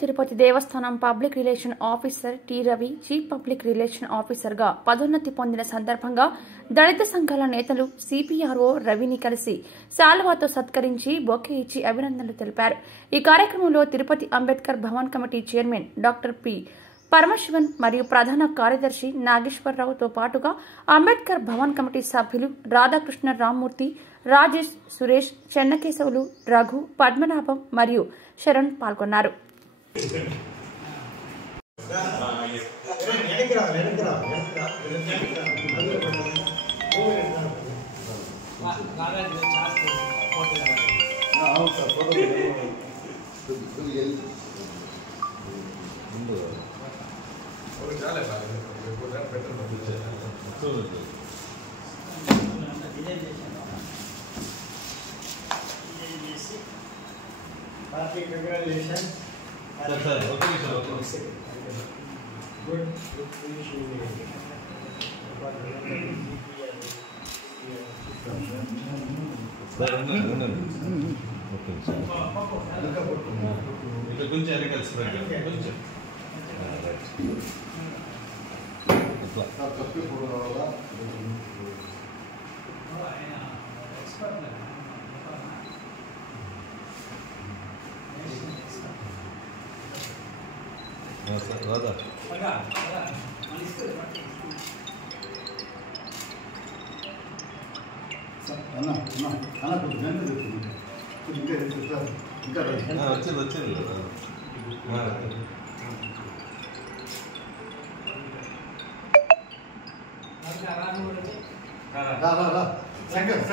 తిరుపతి దేవస్థానం public relation officer T Ravi chief public relation ఆఫీసర్గా పదోన్నతి పొందిన సందర్భంగా దళిత సంఘాల నేతలు సిపిఆర్ఓ రవిని కలిసి శాల్వాతో సత్కరించి బొకే ఇచ్చి అభినందనలు తెలిపారు. ఈ కార్యక్రమంలో Tirupati Ambedkar Bhavan committee chairman doctor P Paramasivan మరియు ప్రధాన కార్యదర్శి నాగేశ్వరరావుతో పాటుగా అంబేద్కర్ భవన్ కమిటీ సభ్యులు రాధాకృష్ణ రామ్మూర్తి, రాజేష్, సురేష్, చెన్నకేశవులు, రఘు, పద్మనాభం మరియు శరణ్ పాల్గొన్నారు. Happy congratulations. Sir, okay. Good finish. Radha. Sangat, sir.